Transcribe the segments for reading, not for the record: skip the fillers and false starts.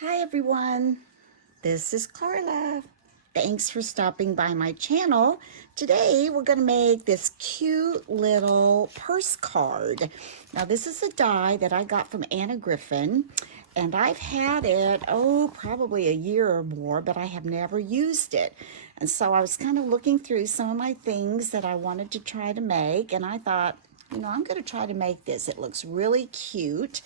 Hi everyone, this is Carla. Thanks for stopping by my channel. Today we're going to make this cute little purse card. Now this is a die that I got from Griffin, and I've had it, probably a year or more, but I have never used it. And so I was kind of looking through some of my things that I wanted to try to make, and I thought, I'm going to try to make this. It looks really cute,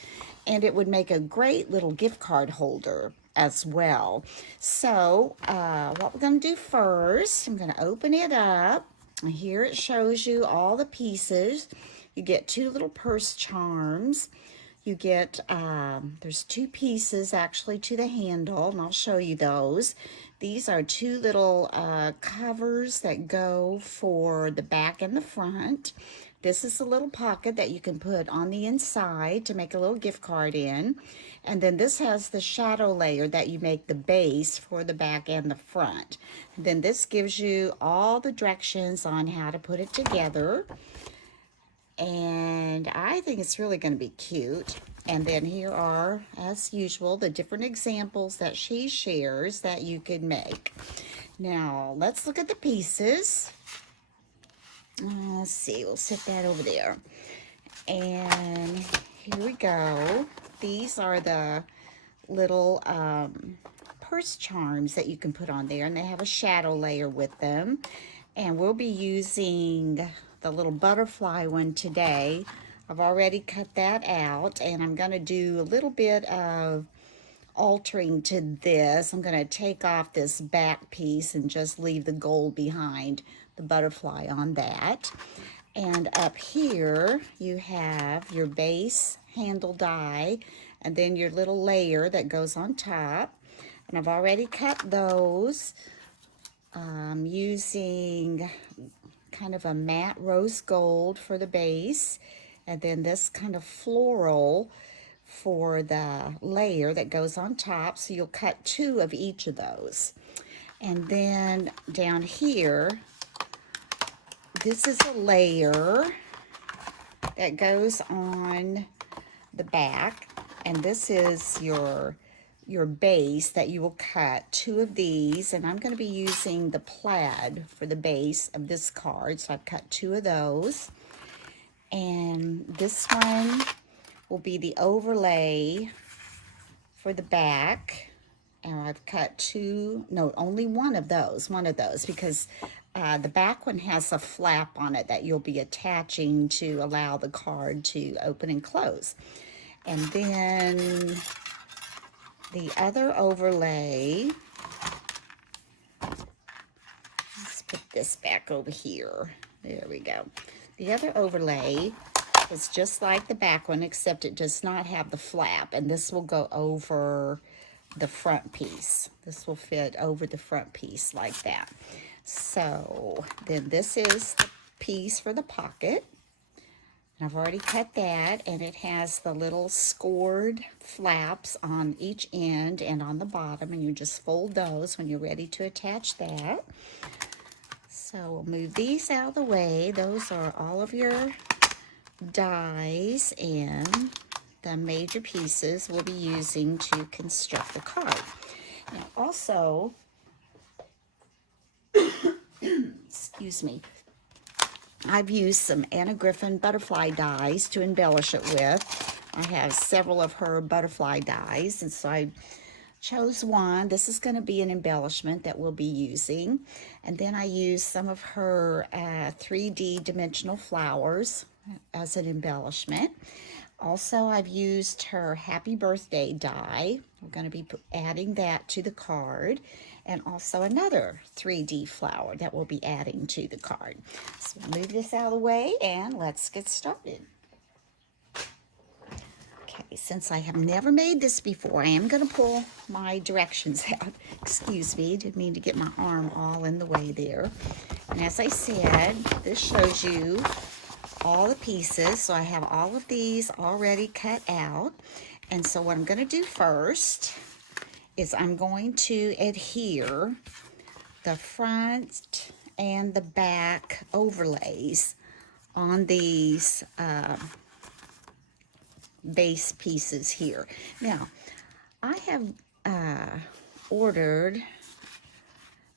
and it would make a great little gift card holder as well. So what we're going to do first, I'm going to open it up. Here it shows you all the pieces. You get two little purse charms. You get, there's two pieces actually to the handle, and I'll show you those. These are two little covers that go for the back and the front. This is a little pocket that you can put on the inside to make a little gift card in. And then this has the shadow layer that you make the base for the back and the front. And then this gives you all the directions on how to put it together. And I think it's really going to be cute. And then here are, as usual, the different examples that she shares that you could make. Now, let's look at the pieces. Let's see, we'll set that over there. And here we go. These are the little purse charms that you can put on there, and they have a shadow layer with them. And we'll be using the little butterfly one today. I've already cut that out, and I'm going to do a little bit of altering to this. I'm going to take off this back piece and just leave the gold behind, the butterfly on that. And up here you have your base handle die, and then your little layer that goes on top. And I've already cut those using kind of a matte rose gold for the base, and then this kind of floral for the layer that goes on top. So you'll cut two of each of those. And then down here, this is a layer that goes on the back, and this is your base that you will cut two of these, and I'm going to be using the plaid for the base of this card, so I've cut two of those. And this one will be the overlay for the back, and I've cut only one of those, because the back one has a flap on it that you'll be attaching to allow the card to open and close. And then the other overlay, let's put this back over here. There we go. The other overlay is just like the back one, except it does not have the flap, and this will go over the front piece. This will fit over the front piece like that. So then this is the piece for the pocket. I've already cut that, and it has the little scored flaps on each end and on the bottom, and you just fold those when you're ready to attach that. So we'll move these out of the way. Those are all of your dies and the major pieces we'll be using to construct the card. Now also, excuse me, I've used some Griffin butterfly dies to embellish it with. I have several of her butterfly dies, and so I chose one. This is going to be an embellishment that we'll be using. And then I used some of her 3D dimensional flowers as an embellishment. Also, I've used her happy birthday die. We're going to be adding that to the card. And also another 3D flower that we'll be adding to the card. So we'll move this out of the way and let's get started. Okay, since I have never made this before, I am going to pull my directions out. Excuse me, didn't mean to get my arm all in the way there. And as I said, this shows you all the pieces. So I have all of these already cut out. And so what I'm going to do first is I'm going to adhere the front and the back overlays on these base pieces here. Now, I have ordered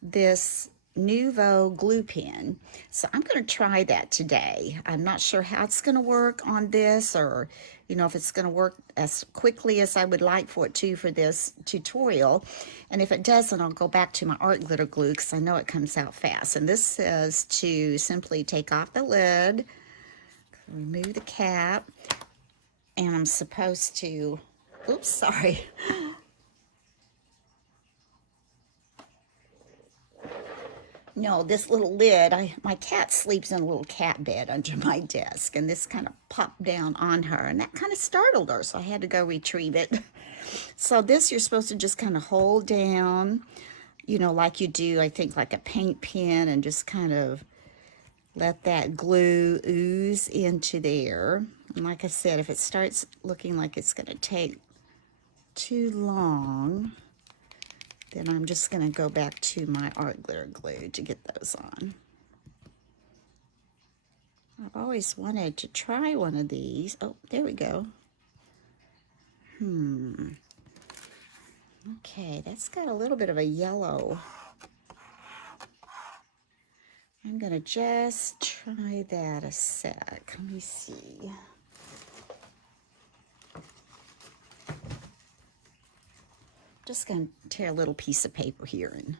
this Nuvo glue pen. So I'm going to try that today. I'm not sure how it's going to work on this, or if it's going to work as quickly as I would like for it to for this tutorial. And if it doesn't, I'll go back to my art glitter glue because I know it comes out fast. And this says to simply take off the lid, remove the cap, and I'm supposed to, oops, sorry. No, this little lid, my cat sleeps in a little cat bed under my desk, and this kind of popped down on her, and that kind of startled her, so I had to go retrieve it. So this you're supposed to just kind of hold down, like you do, I think, like a paint pen, and just kind of let that glue ooze into there. And like I said, if it starts looking like it's going to take too long, then I'm just going to go back to my art glitter glue to get those on. I've always wanted to try one of these. Oh, there we go. Okay, that's got a little bit of a yellow. I'm going to just try that a sec. Let me see. Just going to tear a little piece of paper here and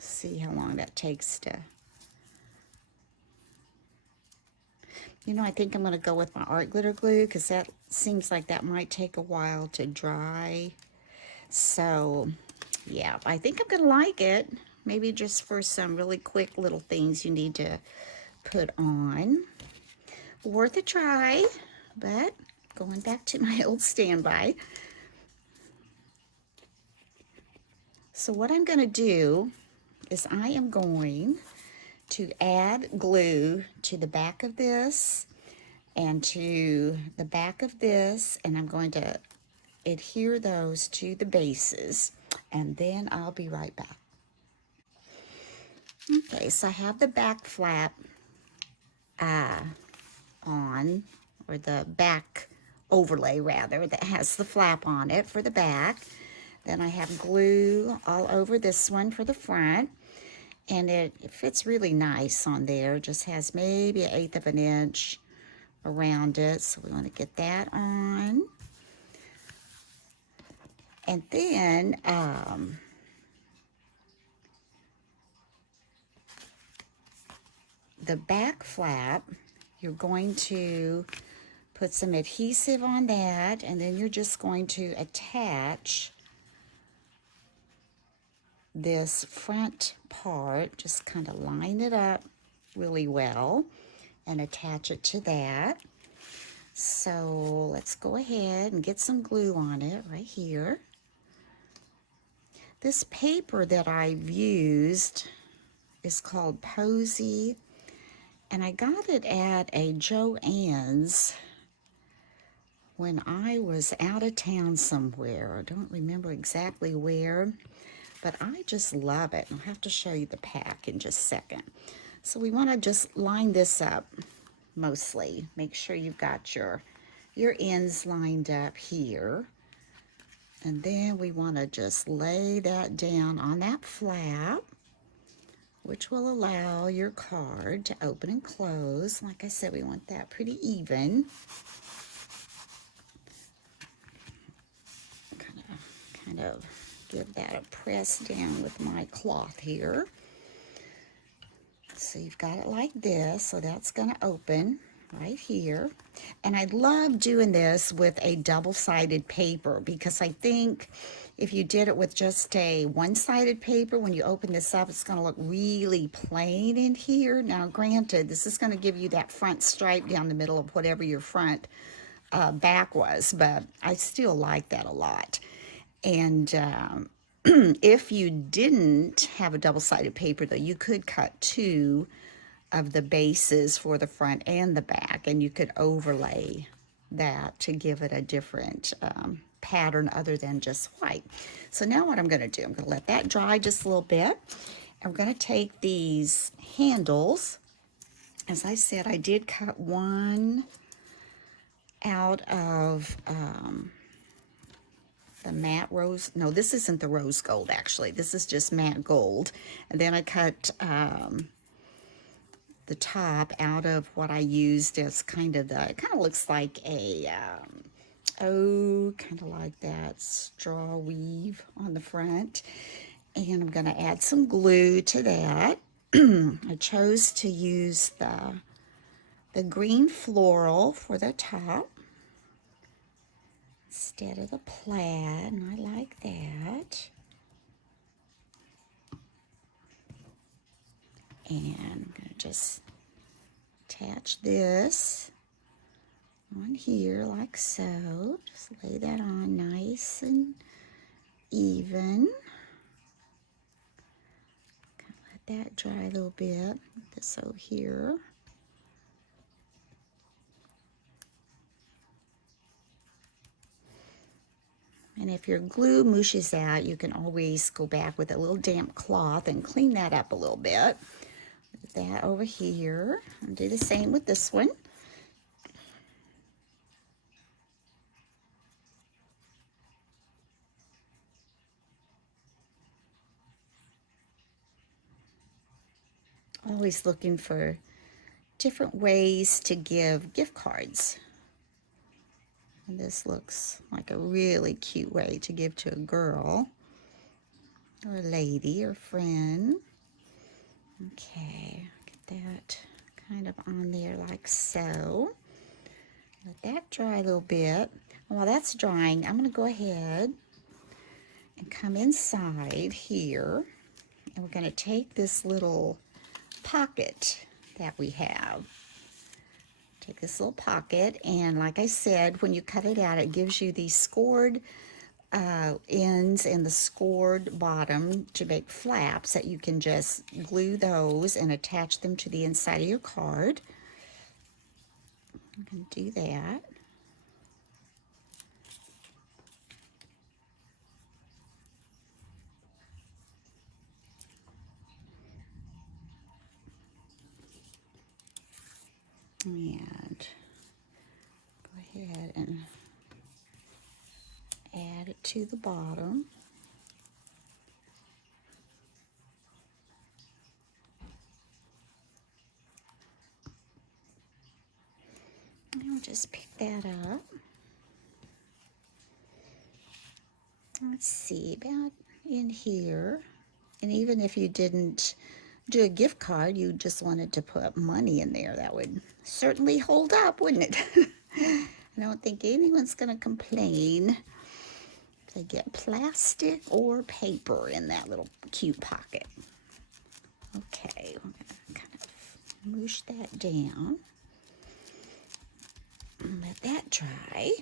see how long that takes to... I think I'm going to go with my art glitter glue because that seems like that might take a while to dry. So, yeah, I think I'm going to like it. Maybe just for some really quick little things you need to put on. Worth a try, but going back to my old standby. So what I'm going to do is I am going to add glue to the back of this and to the back of this, and I'm going to adhere those to the bases, and then I'll be right back. Okay, so I have the back flap on, or the back overlay rather, that has the flap on it for the back. Then I have glue all over this one for the front, and it fits really nice on there. Just has maybe 1/8 of an inch around it, so we want to get that on. And then the back flap, you're going to put some adhesive on that, and then you're just going to attach this front part, just kind of line it up really well and attach it to that. So let's go ahead and get some glue on it right here. This paper that I've used is called Posy, and I got it at a Joann's when I was out of town somewhere. I don't remember exactly where, but I just love it. I'll have to show you the pack in just a second. So we want to just line this up mostly. Make sure you've got your ends lined up here. And then we want to just lay that down on that flap, which will allow your card to open and close. Like I said, we want that pretty even. Kind of give that a press down with my cloth here. So you've got it like this, so that's going to open right here. And I love doing this with a double-sided paper, because I think if you did it with just a one-sided paper, when you open this up, it's going to look really plain in here. Now, granted, this is going to give you that front stripe down the middle of whatever your front back was, but I still like that a lot. And if you didn't have a double-sided paper, though, you could cut 2 of the bases for the front and the back, and you could overlay that to give it a different pattern other than just white. So now what I'm going to do, I'm going to let that dry just a little bit. I'm going to take these handles. As I said, I did cut one out of the matte rose. No, this isn't the rose gold, actually. This is just matte gold. And then I cut the top out of what I used as kind of the, it kind of looks like a, kind of like that straw weave on the front. And I'm going to add some glue to that. I chose to use the green floral for the top instead of the plaid, and I like that. And I'm going to just attach this on here like so. Just lay that on nice and even. Let that dry a little bit. Put this over here. And if your glue mushes out, you can always go back with a little damp cloth and clean that up a little bit. Put that over here. And do the same with this one. Always looking for different ways to give gift cards. And this looks like a really cute way to give to a girl or a lady or friend. Okay, get that kind of on there like so. Let that dry a little bit. While that's drying, I'm going to go ahead and come inside here, and we're going to take this little pocket that we have. Take this little pocket, and like I said, when you cut it out, it gives you these scored ends and the scored bottom to make flaps that you can just glue those and attach them to the inside of your card. I'm going to do that. And go ahead and add it to the bottom. And I'll just pick that up. Let's see, about in here. And even if you didn't do a gift card, you just wanted to put money in there, that would certainly hold up, wouldn't it? I don't think anyone's going to complain if they get plastic or paper in that little cute pocket. Okay, we're going to kind of mush that down and let that dry.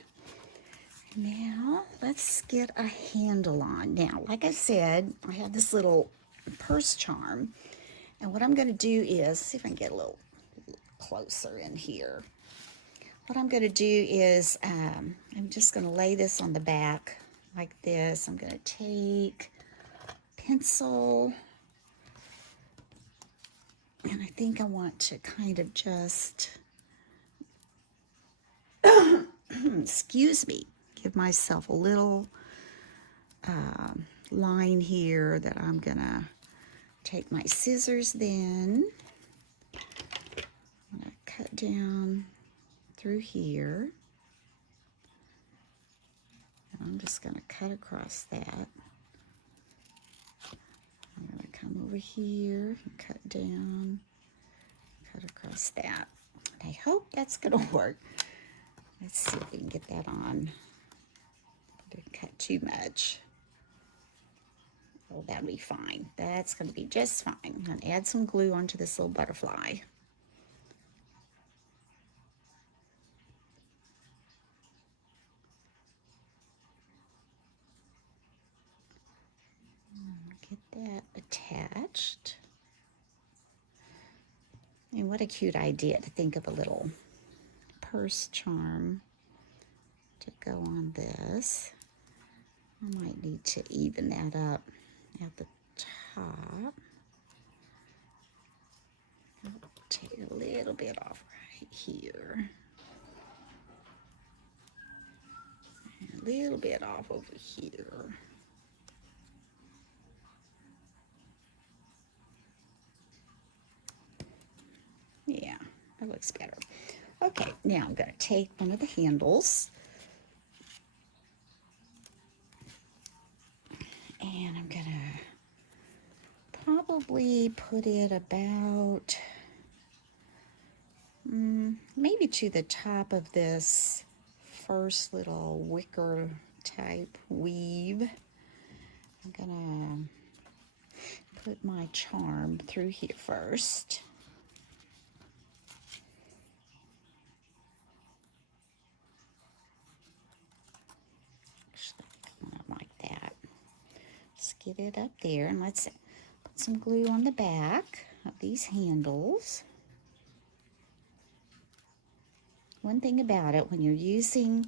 Now, let's get a handle on. Now, like I said, I have this little purse charm, and what I'm going to do is, see if I can get a little closer in here. What I'm going to do is, I'm just going to lay this on the back like this. I'm going to take pencil, and I think I want to kind of just, excuse me, give myself a little line here that I'm going to take my scissors then. I'm going to cut down through here. And I'm just going to cut across that. I'm going to come over here and cut down, cut across that. I hope that's going to work. Let's see if we can get that on. Didn't cut too much. Oh, that'll be fine. That's going to be just fine. I'm going to add some glue onto this little butterfly. Get that attached. And what a cute idea to think of a little purse charm to go on this. I might need to even that up at the top. I'll take a little bit off right here. And a little bit off over here. Yeah, that looks better. Okay, now I'm going to take one of the handles and I'm going to probably put it about maybe to the top of this first little wicker type weave. I'm going to put my charm through here first. Like that. Just get it up there and let's put some glue on the back of these handles. One thing about it, when you're using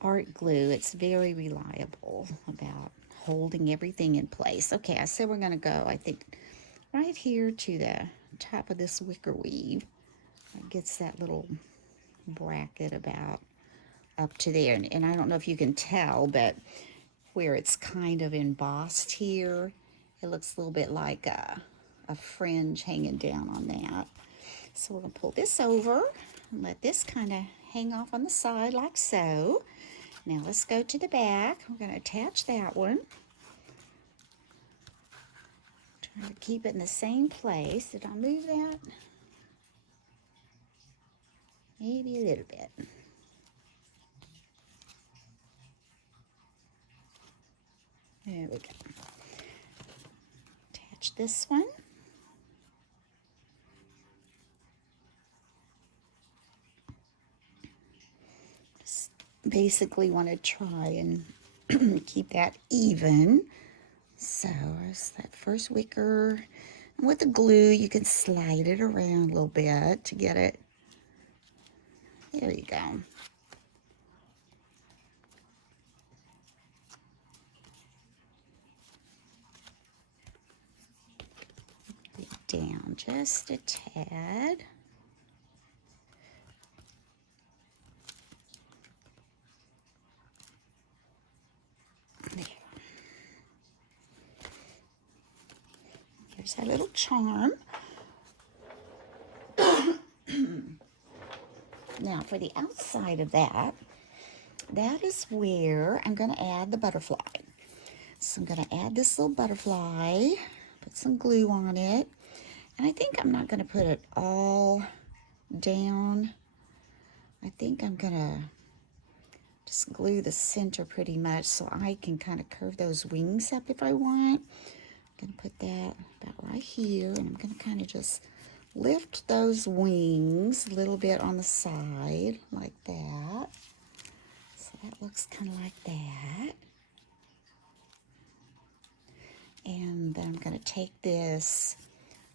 art glue, it's very reliable about holding everything in place. Okay, I said we're going to go, I think, right here to the top of this wicker weave. It gets that little bracket about up to there. And I don't know if you can tell, but where it's kind of embossed here, it looks a little bit like a fringe hanging down on that. So we're going to pull this over and let this kind of hang off on the side like so. Now let's go to the back. We're going to attach that one. Try to keep it in the same place. Did I move that? Maybe a little bit. There we go. Attach this one. Just basically want to try and keep that even. So there's that first wicker. And with the glue, you can slide it around a little bit to get it. There you go. Down just a tad. There. Here's our little charm. Now for the outside of that, that is where I'm going to add the butterfly. So I'm going to add this little butterfly, put some glue on it. And I think I'm not going to put it all down. I think I'm going to just glue the center pretty much so I can kind of curve those wings up if I want. I'm going to put that about right here, and I'm going to kind of just lift those wings a little bit on the side like that. So that looks kind of like that. And then I'm going to take this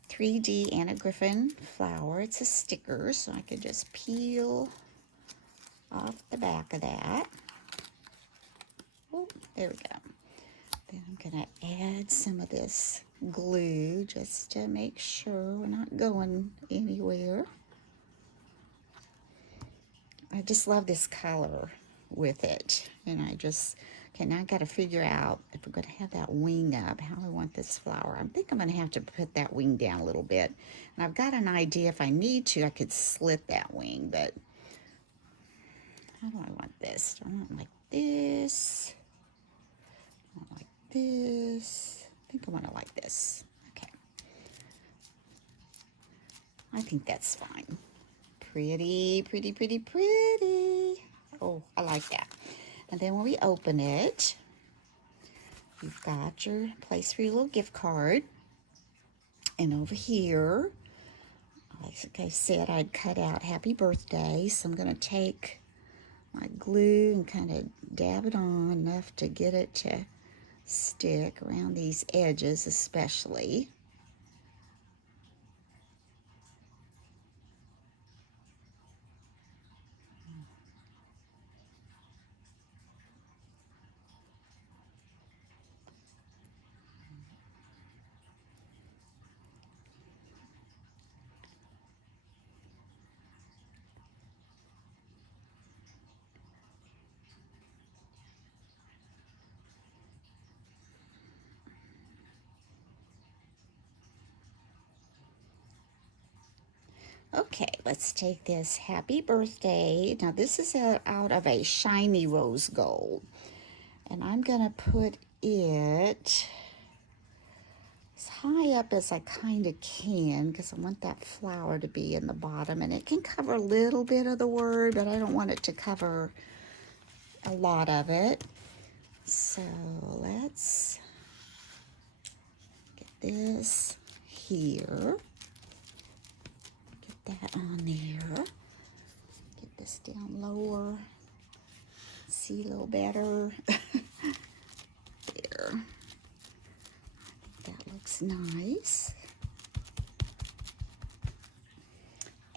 3D Anna Griffin flower. It's a sticker, so I could just peel off the back of that. Oh, there we go. Then I'm going to add some of this glue just to make sure we're not going anywhere. I just love this color with it. And I just, okay, now I got to figure out if we're going to have that wing up, how I want this flower. I think I'm going to have to put that wing down a little bit. And I've got an idea, if I need to, I could slit that wing, but how do I want this? Do I want it like this? I want it like this. I think I want it like this. Okay. I think that's fine. Pretty, pretty, pretty, pretty. Oh, I like that. And then when we open it, you've got your place for your little gift card. And over here, like I said, I'd cut out happy birthday. So I'm going to take my glue and kind of dab it on enough to get it to stick around these edges especially. Okay, let's take this Happy Birthday. Now this is out of a shiny rose gold. And I'm gonna put it as high up as I kind of can because I want that flower to be in the bottom. And it can cover a little bit of the word, but I don't want it to cover a lot of it. So let's get this here. Get that on there. Get this down lower. See a little better. There. I think that looks nice.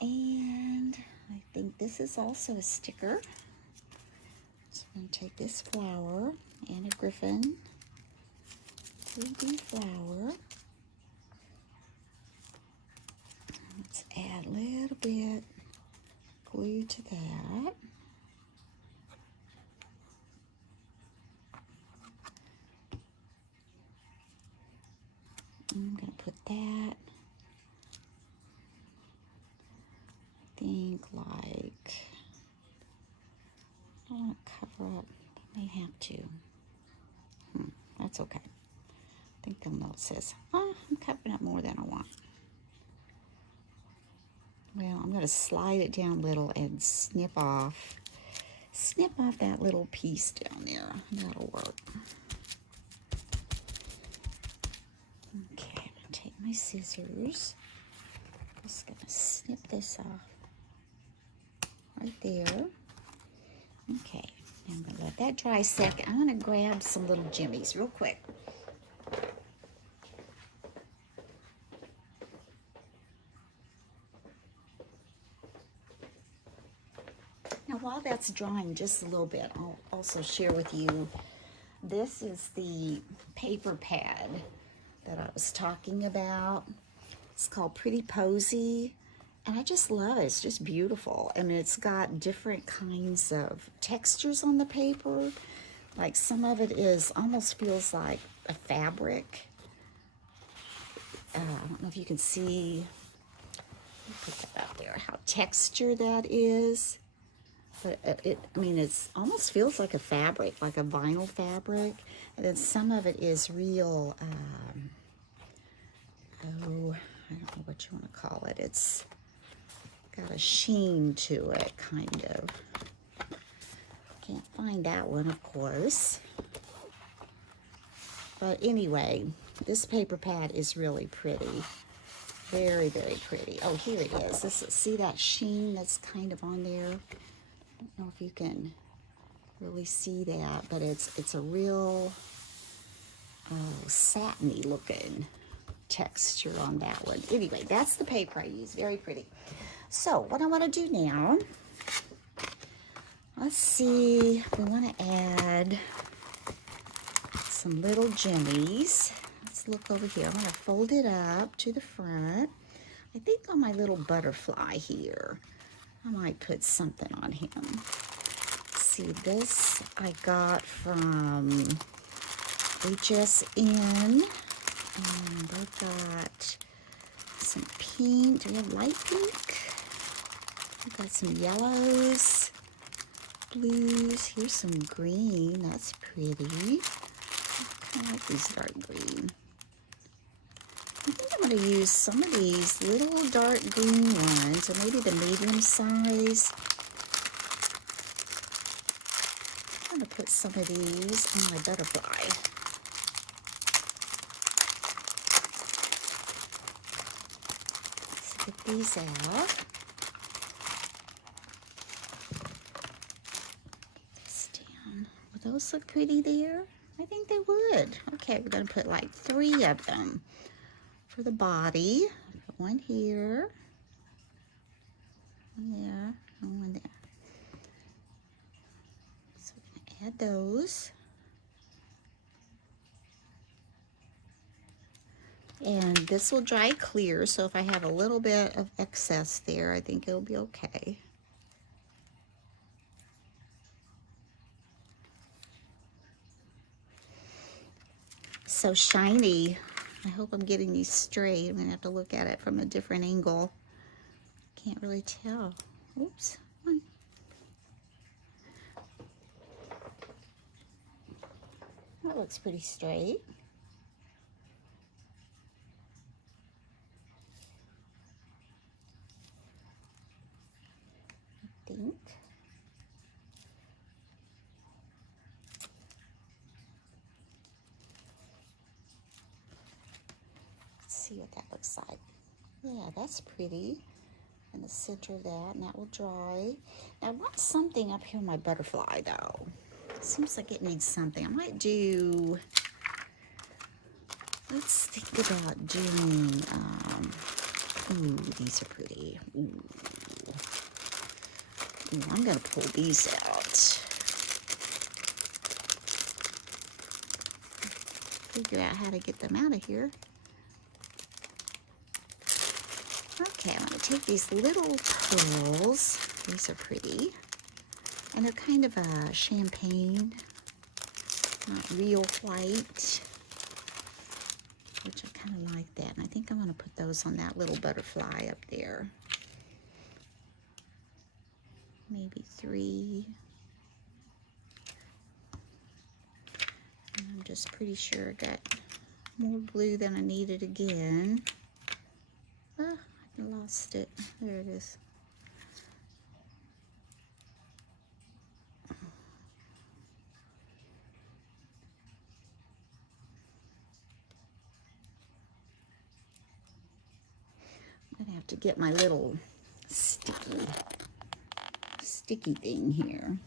And I think this is also a sticker. So I'm going to take this flower and a Griffin 3D flower. Let's add a little bit glue to that. I'm going to put that, I think, like, I don't want to cover up, I may have to. That's okay. I think they'll notice this. Oh, I'm covering up more than I want. Well, I'm going to slide it down a little and snip off that little piece down there. That'll work. Okay, I'm going to take my scissors. Just going to snip this off right there. Okay, now I'm going to let that dry a second. I'm going to grab some little jimmies real quick. Now, while that's drying just a little bit, I'll also share with you, this is the paper pad that I was talking about. It's called Pretty Posy, and I just love it. It's just beautiful. I mean, it's got different kinds of textures on the paper. Like some of it is, almost feels like a fabric. I don't know if you can see, let me put that up there, how textured that is. But I mean, it's almost feels like a fabric, like a vinyl fabric. And then some of it is real, I don't know what you want to call it. It's got a sheen to it, kind of. Can't find that one, of course. But anyway, this paper pad is really pretty. Very, very pretty. Oh, here it is. See that sheen that's kind of on there? I don't know if you can really see that, but it's a real satiny looking texture on that one. Anyway, that's the paper I use. Very pretty. So what I want to do now, let's see, we want to add some little jimmies. Let's look over here. I'm going to fold it up to the front. I think on my little butterfly here, I might put something on him. See, this I got from HSN, and they've got some pink. Do we have light pink? We've got some yellows, blues. Here's some green. That's pretty. I kind of like these dark green. I think I'm going to use some of these little dark green ones, or maybe the medium size. I'm going to put some of these on my butterfly. Let's get these out. Get this down. Will those look pretty there? I think they would. Okay, we're going to put like 3 of them. For the body, put one here, one there, and one there. So we're going to add those. And this will dry clear, so if I have a little bit of excess there, I think it'll be okay. So shiny. I hope I'm getting these straight. I'm going to have to look at it from a different angle. can't really tell. Oops. Come on. That looks pretty straight. I think. Let's see what that looks like. Yeah, that's pretty. In the center of that, and that will dry. Now I want something up here in my butterfly though. It seems like it needs something. I might do, let's think about doing, ooh, these are pretty. Ooh. Ooh, I'm gonna pull these out. Figure out how to get them out of here. Okay, I'm going to take these little pearls. These are pretty. And they're kind of a champagne, not real white, which I kind of like that. And I think I'm going to put those on that little butterfly up there. Maybe 3. And I'm just pretty sure I got more blue than I needed again. Ah, I lost it. There it is. I'm gonna have to get my little sticky thing here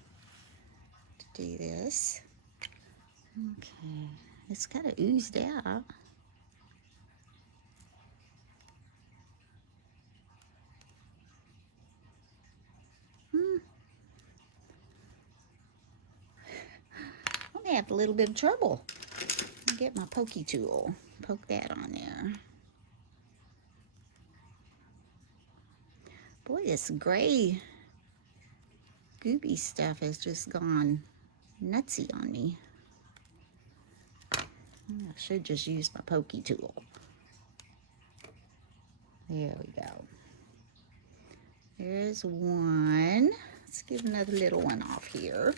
to do this. Okay, it's kind of oozed out. I'm gonna have a little bit of trouble. I'll get my pokey tool, poke that on there. Boy, this gray gooby stuff has just gone nutsy on me. I should just use my pokey tool. There we go. There's one. Let's give another little one off here.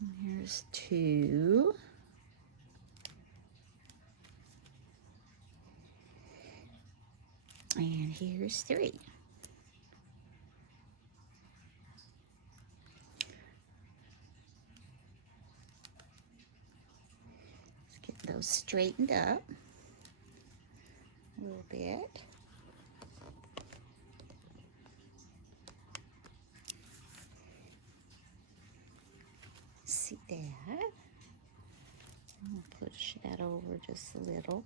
And here's 2. And here's 3. Let's get those straightened up a little bit. See that? I'm gonna push that over just a little.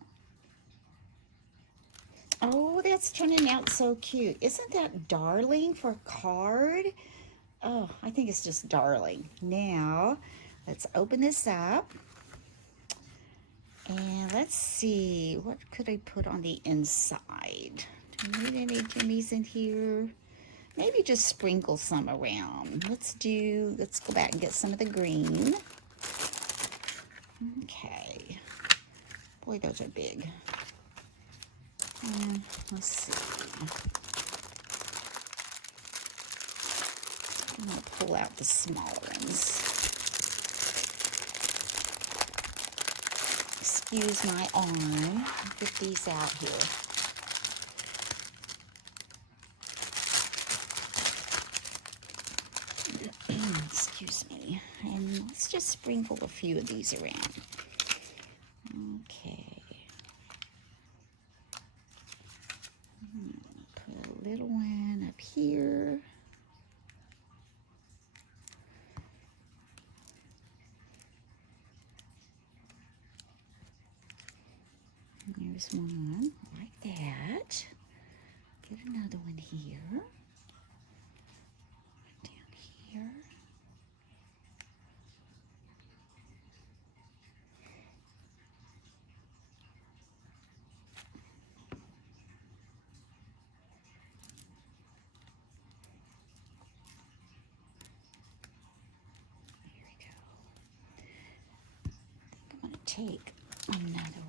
Oh, that's turning out so cute. Isn't that darling for a card? Oh, I think it's just darling. Now, let's open this up. And let's see, what could I put on the inside? Do I need any jimmies in here? Maybe just sprinkle some around. Let's go back and get some of the green. Okay. Boy, those are big. Let's see. I'm going to pull out the smaller ones. Excuse my arm. Get these out here. Excuse me. And let's just sprinkle a few of these around. Okay. Put a little one up here. There's one like that. Get another one here. Down here. There we go. I think I'm going to take another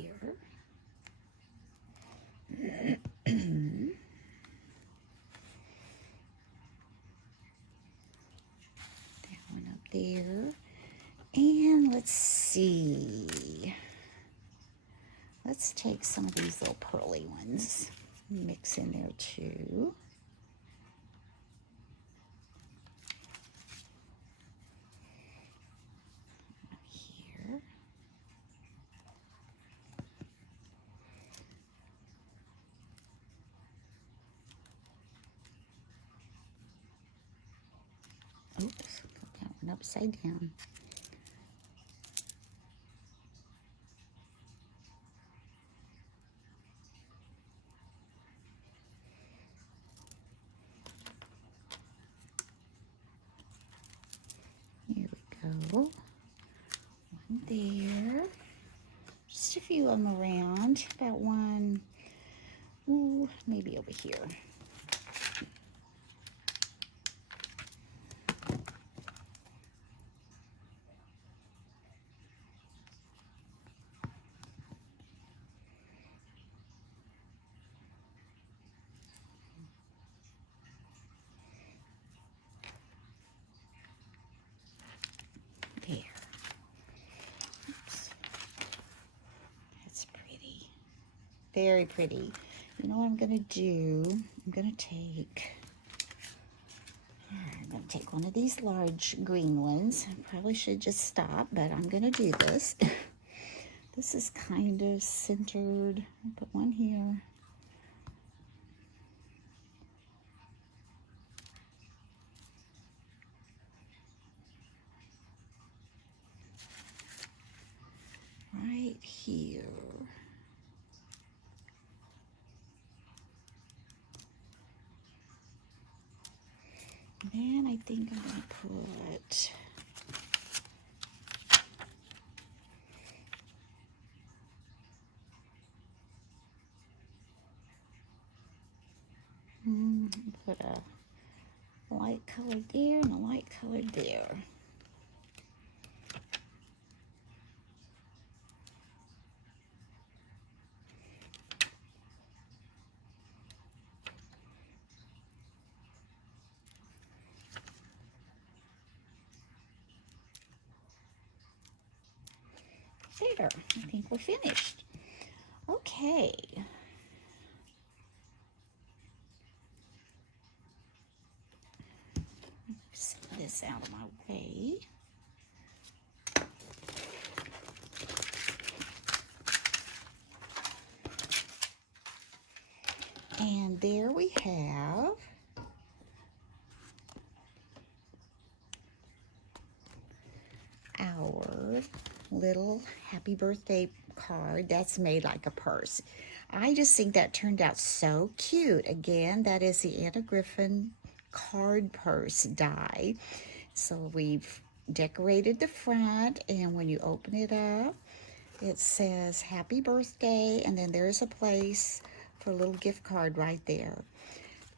here. That one up there. And let's see. Let's take some of these little pearly ones, mix in there too. Here. Oops, got that one upside down. Here we go. One there. Just a few of them around. About one, ooh, maybe over here. There. Oops. That's pretty. Very pretty. You know what I'm going to do? I'm going to take one of these large green ones. I probably should just stop, but I'm going to do this. This is kind of centered. I'll put one here. Right here. And then I think I'm going to put a light colored there and a light colored there. There, I think we're finished. Okay. Set this out of my way. And there we have our little happy birthday card that's made like a purse. I just think that turned out so cute. Again, that is the Anna Griffin card purse die. So we've decorated the front, and when you open it up, it says happy birthday, and then there's a place for a little gift card right there.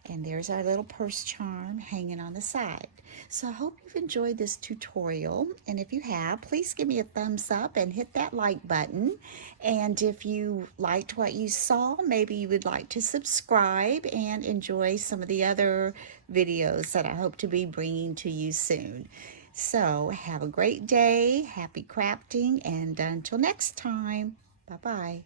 And there's our little purse charm hanging on the side. So I hope you've enjoyed this tutorial. And if you have, please give me a thumbs up and hit that like button. And if you liked what you saw, maybe you would like to subscribe and enjoy some of the other videos that I hope to be bringing to you soon. So have a great day, happy crafting, and until next time, bye-bye.